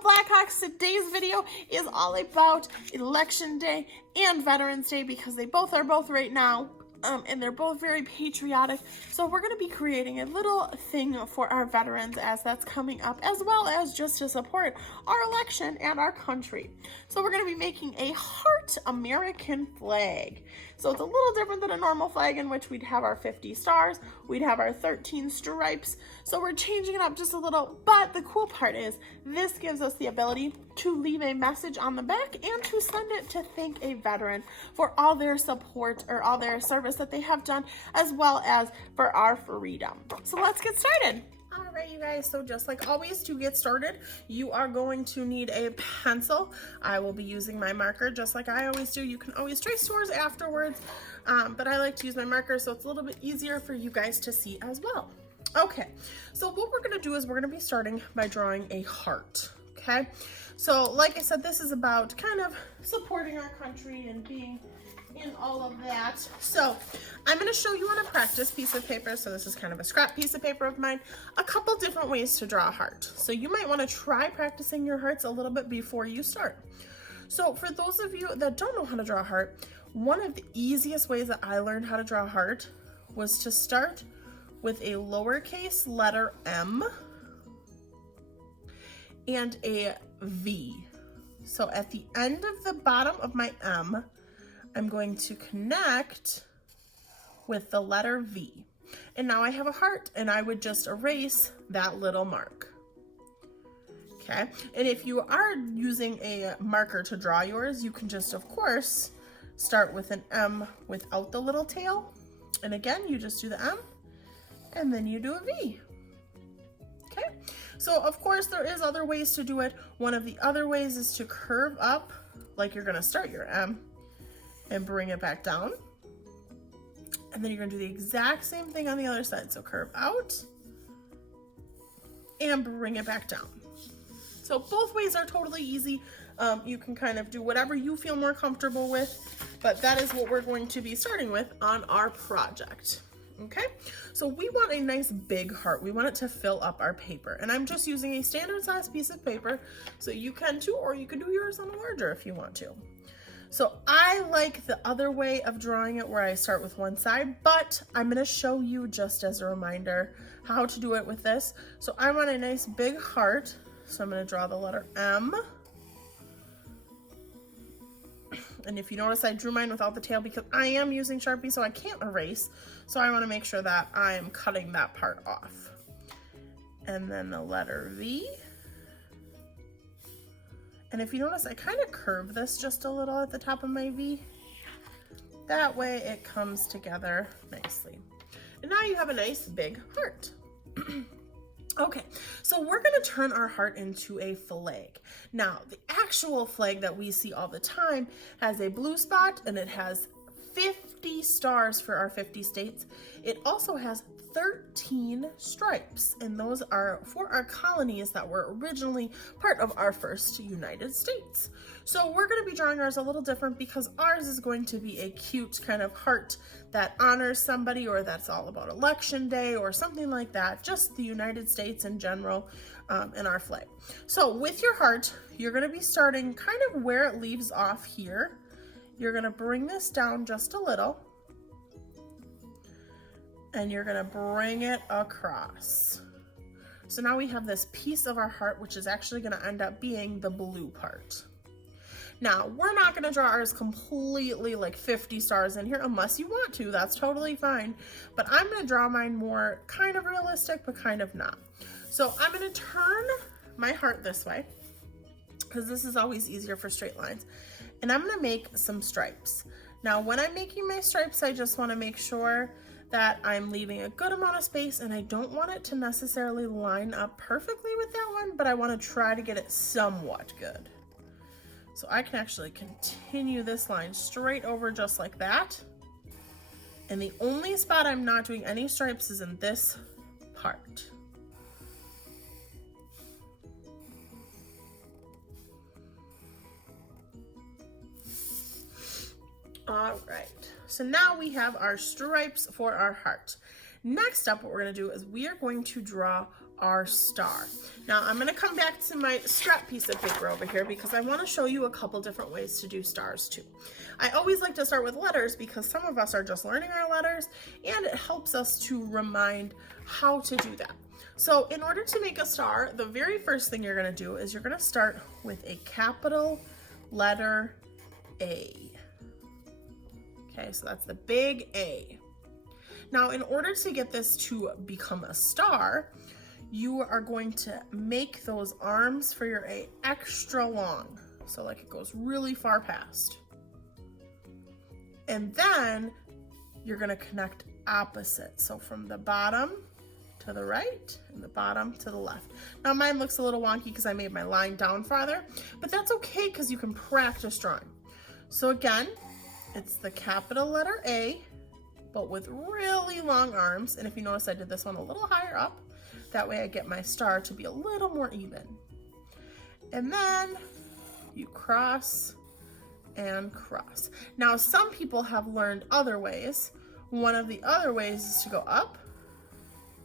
Hello Blackhawks, today's video is all about Election Day and Veterans Day because they both are right now. And they're both very patriotic. So we're going to be creating a little thing for our veterans as that's coming up, as well as just to support our election and our country. So we're going to be making a heart American flag. So it's a little different than a normal flag in which we'd have our 50 stars, we'd have our 13 stripes. So we're changing it up just a little, but the cool part is this gives us the ability to leave a message on the back and to send it to thank a veteran for all their support or all their service that they have done, as well as for our freedom. So let's get started. All right, you guys, so just like always, to get started, you are going to need a pencil. I will be using my marker just like I always do. You can always trace yours afterwards, but I like to use my marker so it's a little bit easier for you guys to see as well. Okay, so what we're gonna do is we're gonna be starting by drawing a heart, okay? So like I said, this is about kind of supporting our country and being in all of that. So I'm going to show you on a practice piece of paper, so this is kind of a scrap piece of paper of mine, a couple different ways to draw a heart. So you might want to try practicing your hearts a little bit before you start. So for those of you that don't know how to draw a heart, one of the easiest ways that I learned how to draw a heart was to start with a lowercase letter M and a V. So at the end of the bottom of my M, I'm going to connect with the letter V. And now I have a heart, and I would just erase that little mark. Okay, and if you are using a marker to draw yours, you can just, of course, start with an M without the little tail. And again, you just do the M, and then you do a V. Okay, so of course there is other ways to do it. One of the other ways is to curve up, like you're gonna start your M, and bring it back down. And then you're gonna do the exact same thing on the other side. So curve out and bring it back down. So both ways are totally easy. You can kind of do whatever you feel more comfortable with, but that is what we're going to be starting with on our project. Okay, so we want a nice big heart. We want it to fill up our paper. And I'm just using a standard size piece of paper, so you can too, or you can do yours on a larger if you want to. So I like the other way of drawing it where I start with one side, but I'm gonna show you just as a reminder how to do it with this. So I want a nice big heart. So I'm gonna draw the letter M. And if you notice, I drew mine without the tail because I am using Sharpie, so I can't erase. So I wanna make sure that I'm cutting that part off. And then the letter V. And if you notice, I kind of curve this just a little at the top of my V. That way it comes together nicely. And now you have a nice big heart. Okay, so we're gonna turn our heart into a flag. Now, the actual flag that we see all the time has a blue spot and it has 50 stars for our 50 states. It also has 13 stripes, and those are for our colonies that were originally part of our first United States. So we're going to be drawing ours a little different because ours is going to be a cute kind of heart that honors somebody, or that's all about Election Day or something like that, just the United States in general, and our flag. So with your heart, you're going to be starting kind of where it leaves off here. You're going to bring this down just a little, and you're gonna bring it across. So now we have this piece of our heart, which is actually gonna end up being the blue part. Now, we're not gonna draw ours completely like 50 stars in here unless you want to, that's totally fine. But I'm gonna draw mine more kind of realistic, but kind of not. So I'm gonna turn my heart this way, because this is always easier for straight lines. And I'm gonna make some stripes. Now, when I'm making my stripes, I just wanna make sure that I'm leaving a good amount of space, and I don't want it to necessarily line up perfectly with that one, but I want to try to get it somewhat good. So I can actually continue this line straight over just like that. And the only spot I'm not doing any stripes is in this part. All right, so now we have our stripes for our heart. Next up, what we're gonna do is we are going to draw our star. Now I'm gonna come back to my scrap piece of paper over here because I wanna show you a couple different ways to do stars too. I always like to start with letters because some of us are just learning our letters and it helps us to remind how to do that. So in order to make a star, the very first thing you're gonna do is you're gonna start with a capital letter A. Okay, so that's the big A. Now, in order to get this to become a star, you are going to make those arms for your A extra long. So like it goes really far past. And then you're gonna connect opposite. So from the bottom to the right and the bottom to the left. Now mine looks a little wonky because I made my line down farther, but that's okay because you can practice drawing. So again, it's the capital letter A, but with really long arms. And if you notice, I did this one a little higher up. That way I get my star to be a little more even. And then you cross and cross. Now, some people have learned other ways. One of the other ways is to go up,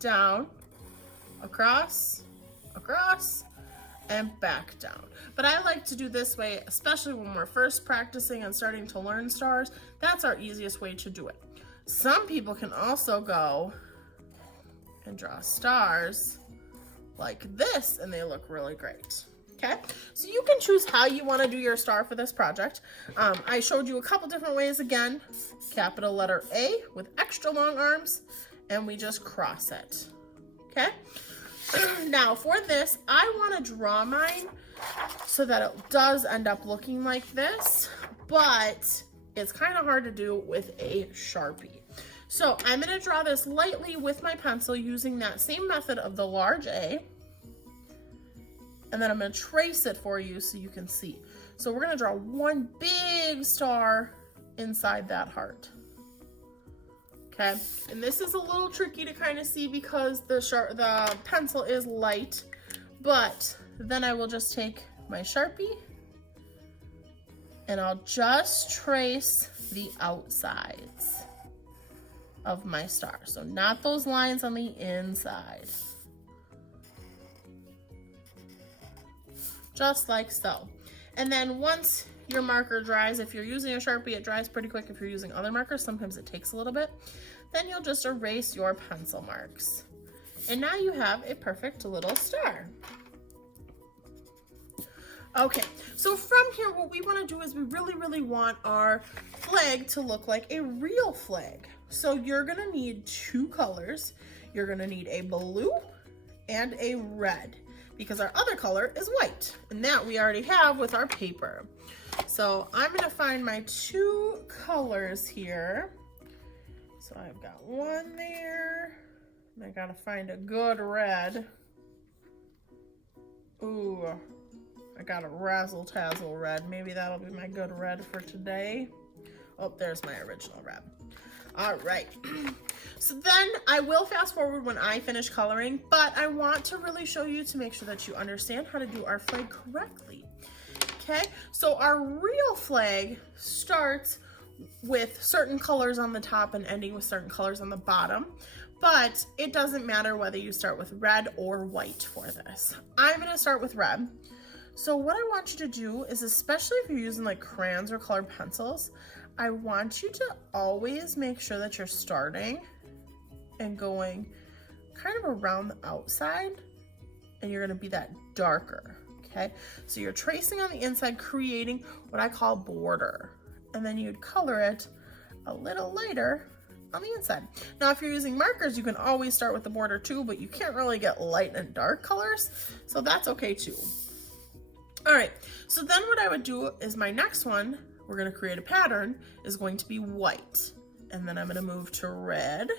down, across, across, and back down. But I like to do this way, especially when we're first practicing and starting to learn stars. That's our easiest way to do it. Some people can also go and draw stars like this, and they look really great. Okay, so you can choose how you want to do your star for this project. I showed you a couple different ways. Again, capital letter A with extra long arms, and we just cross it. Okay, now for this, I want to draw mine so that it does end up looking like this, but it's kind of hard to do with a Sharpie. So I'm going to draw this lightly with my pencil using that same method of the large A. And then I'm going to trace it for you so you can see. So we're going to draw one big star inside that heart. Okay, and this is a little tricky to kind of see because the pencil is light, but then I will just take my Sharpie and I'll just trace the outsides of my star. So not those lines on the inside. Just like so. And then once your marker dries, if you're using a Sharpie, it dries pretty quick. If you're using other markers, sometimes it takes a little bit. Then you'll just erase your pencil marks. And now you have a perfect little star. Okay, so from here, what we want to do is we really want our flag to look like a real flag. So you're going to need two colors. You're going to need a blue and a red because our other color is white, and that we already have with our paper. So I'm going to find my two colors here. So I've got one there, and I got to find a good red. Ooh, I got a razzle-tazzle red. Maybe that'll be my good red for today. Oh, there's my original red. All right. So then I will fast forward when I finish coloring, but I want to really show you to make sure that you understand how to do our flag correctly. Okay, so our real flag starts with certain colors on the top and ending with certain colors on the bottom, but it doesn't matter whether you start with red or white for this. I'm going to start with red. So what I want you to do is, especially if you're using like crayons or colored pencils, I want you to always make sure that you're starting and going kind of around the outside, and you're going to be that darker. Okay, so you're tracing on the inside, creating what I call border, and then you'd color it a little lighter on the inside. Now, if you're using markers, you can always start with the border too, but you can't really get light and dark colors, so that's okay too. All right, so then what I would do is my next one, we're going to create a pattern, is going to be white, and then I'm going to move to red.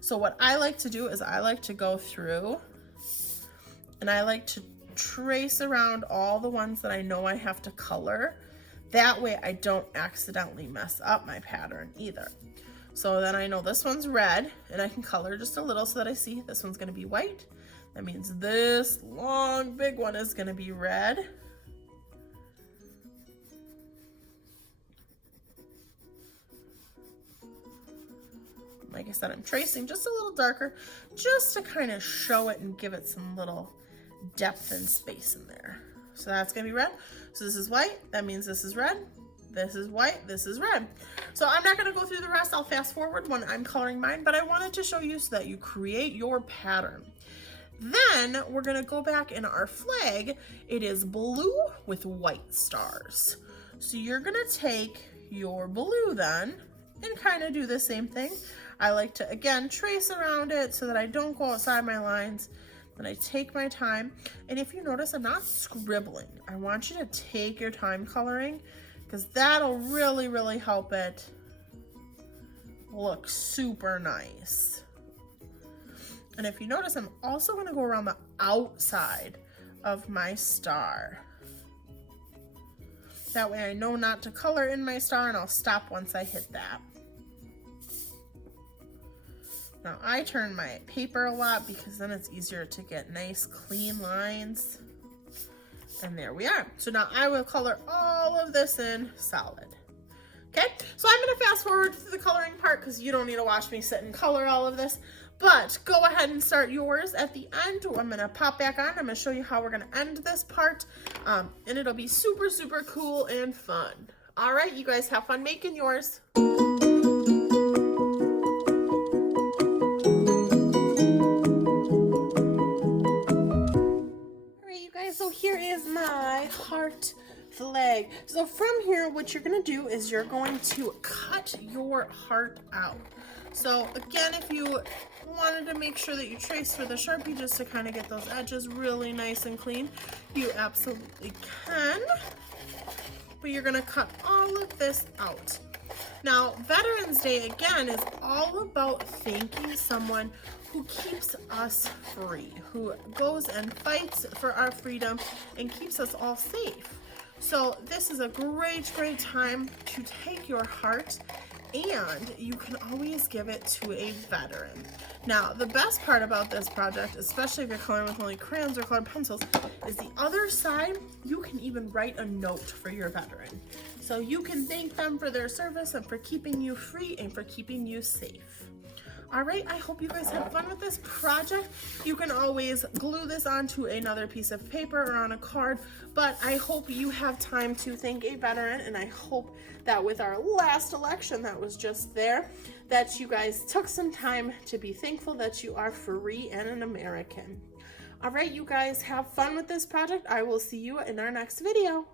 So what I like to do is I like to go through and I like to trace around all the ones that I know I have to color. That way I don't accidentally mess up my pattern either. So then I know this one's red, and I can color just a little so that I see this one's going to be white. That means this long big one is going to be red. Like I said, I'm tracing just a little darker just to kind of show it and give it some little depth and space in there. So that's gonna be red. So this is white, that means this is red. This is white, this is red. So I'm not gonna go through the rest, I'll fast forward when I'm coloring mine, but I wanted to show you so that you create your pattern. Then we're gonna go back in our flag. It is blue with white stars. So you're gonna take your blue then and kind of do the same thing. I like to, again, trace around it so that I don't go outside my lines. Then I take my time. And if you notice, I'm not scribbling. I want you to take your time coloring, because that'll really, really help it look super nice. And if you notice, I'm also gonna go around the outside of my star. That way I know not to color in my star, and I'll stop once I hit that. Now I turn my paper a lot because then it's easier to get nice clean lines. And there we are. So now I will color all of this in solid. Okay, so I'm gonna fast forward through the coloring part because you don't need to watch me sit and color all of this. But go ahead and start yours at the end. I'm gonna pop back on. I'm gonna show you how we're gonna end this part. And it'll be super, super cool and fun. All right, you guys have fun making yours. So here is my heart flag. So from here, what you're gonna do is you're going to cut your heart out. So again, if you wanted to make sure that you trace for the Sharpie just to kind of get those edges really nice and clean, you absolutely can. But you're gonna cut all of this out. Now, Veterans Day, again, is all about thanking someone who keeps us free, who goes and fights for our freedom and keeps us all safe. So this is a great, great time to take your heart, and you can always give it to a veteran. Now, the best part about this project, especially if you're coloring with only crayons or colored pencils, is the other side, you can even write a note for your veteran. So you can thank them for their service and for keeping you free and for keeping you safe. All right, I hope you guys had fun with this project. You can always glue this onto another piece of paper or on a card, but I hope you have time to thank a veteran, and I hope that with our last election that was just there, that you guys took some time to be thankful that you are free and an American. All right, you guys have fun with this project. I will see you in our next video.